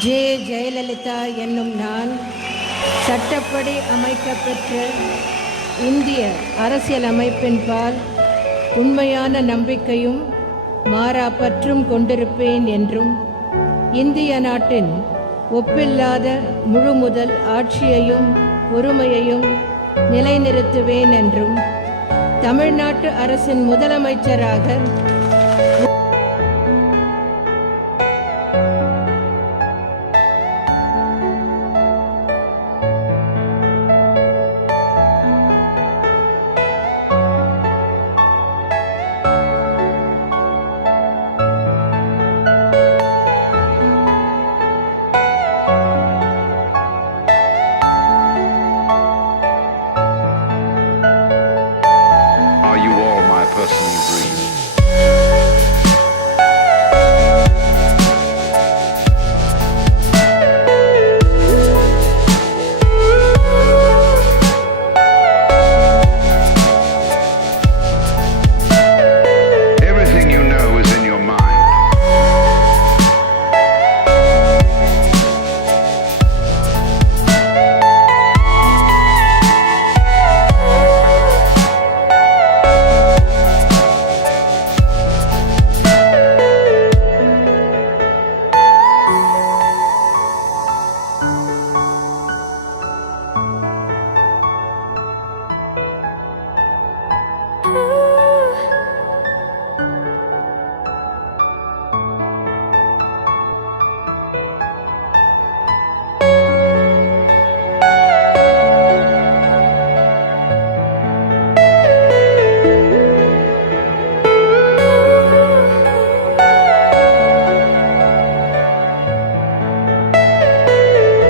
ஜெயலலிதா என்னும் நான் சட்டப்படி அமைக்கப்பெற்ற இந்திய அரசியலமைப்பின்பால் உண்மையான நம்பிக்கையும் மாறாப்பற்றும் கொண்டிருப்பேன் என்றும் இந்திய நாட்டின் ஒப்பில்லாத முழுமுதல் ஆட்சியையும் பொறுமையையும் நிலைநிறுத்துவேன் என்றும் தமிழ்நாட்டு அரசின் முதலமைச்சராக Are you all my personal dreams? Everything you know is in your mind.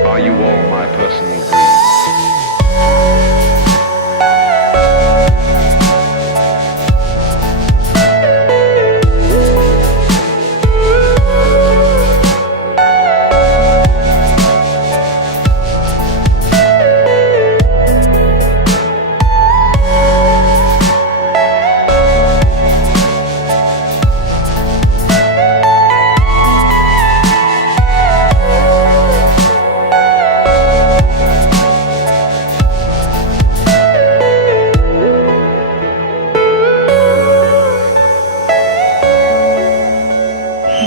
Are you all my personal dreams?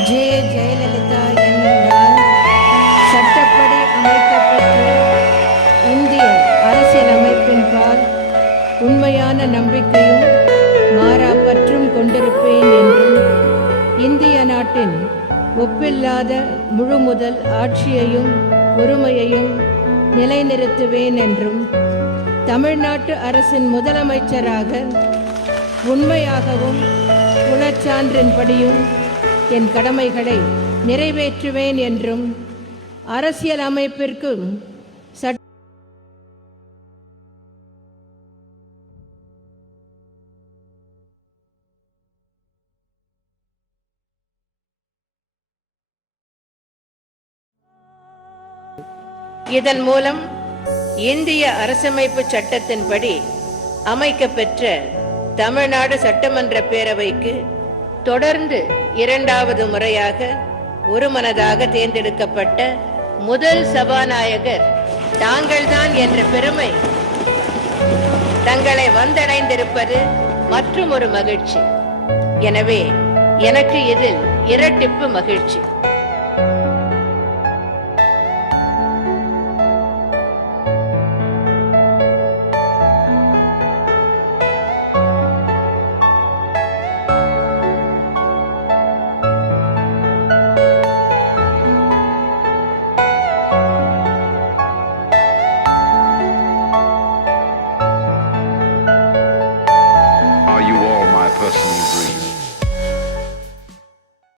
Jayalalithaa என்னும் நான் சட்டப்படி அமைக்கப்பெற்ற இந்திய அரசியலமைப்பின்பால் உண்மையான நம்பிக்கையும் மாறாப்பற்றும் கொண்டிருப்பேன் என்றும் இந்திய நாட்டின் ஒப்பில்லாத முழுமுதல் ஆட்சியையும் பொறுமையையும் நிலைநிறுத்துவேன் என்றும் தமிழ்நாட்டு அரசின் முதலமைச்சராக உண்மையாகவும் குலச்சான்றின்படியும் என் கடமைகளை நிறைவேற்றுவேன் என்றும் அரசியல் அமைப்பிற்கும் இதன் மூலம் இந்திய அரசமைப்பு சட்டத்தின்படி அமைக்கப்பெற்ற தமிழ்நாடு சட்டமன்ற பேரவைக்கு தொடர்ந்து இரண்டாவது முறையாக ஒருமனதாக தேர்ந்தெடுக்கப்பட்ட முதல் சபாநாயகர் தாங்கள்தான் என்ற பெருமை தங்களை வந்தடைந்திருப்பது மற்றும் ஒரு மகிழ்ச்சி. எனவே எனக்கு இதில் இரட்டிப்பு மகிழ்ச்சி. Are you all my personal dreams?